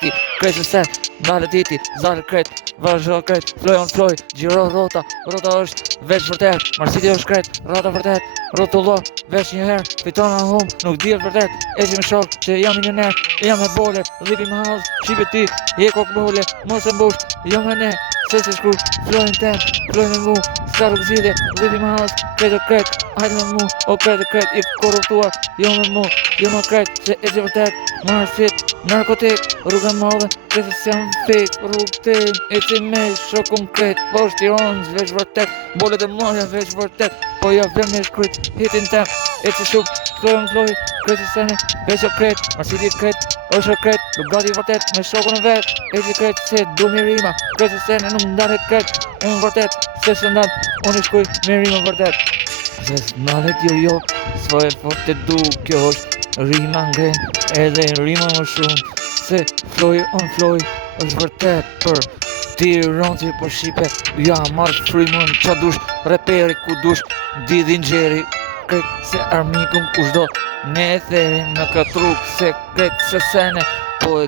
ti krejt se sen, ndale titi, zale krejt, vazhdo krejt, floj on floj, gjiro rota, rota është veç vërtet, Marsiti është krejt, rota vërtet, rotullo, veç një herë, fiton a hum, nuk dihet vërtet, eci me shok, që jam milioner, jam me bole, lipi më house, shipe ti, je kok bole, mos e mbush, jo me ne, se shkur, flojnë tem, flojnë mu, s'ka rrug zhide, lipi më house, krejt o krejt, hajde me mu, o krejt, i korruptuar, jo me mu, jo me krejt, se eci vërtet, Marsit, narkotik, rrugë madhe, krejt se jam fake, rrugë tim, eci me shokun krejt, po shtironës, veç vërtet, bolet e moja, veç vërtet, po ja vem me shkryt, hitin tem, eci shumë, floj, krejt se sene, veç o krejt, Marsiti krejt, është o krejt, nuk gati vërtet, me shokun e vet, eci krejt se du mi rima, krejt se sene, nuk ndale krejt, unë vërtet, se së ndan, unë i shkuj me rima vërtet. Se s'nalet jo, s'foj e fort e du, kjo është rima ngren, edhe rima më shumë, se floj on floj, është vërtet për tiron si po shipe, ja marrë frimën qa dush, reperi ku dush, didhin gjeri, krejt se armikun kushdo, ne e therim në katruk, se krejt se sene, po e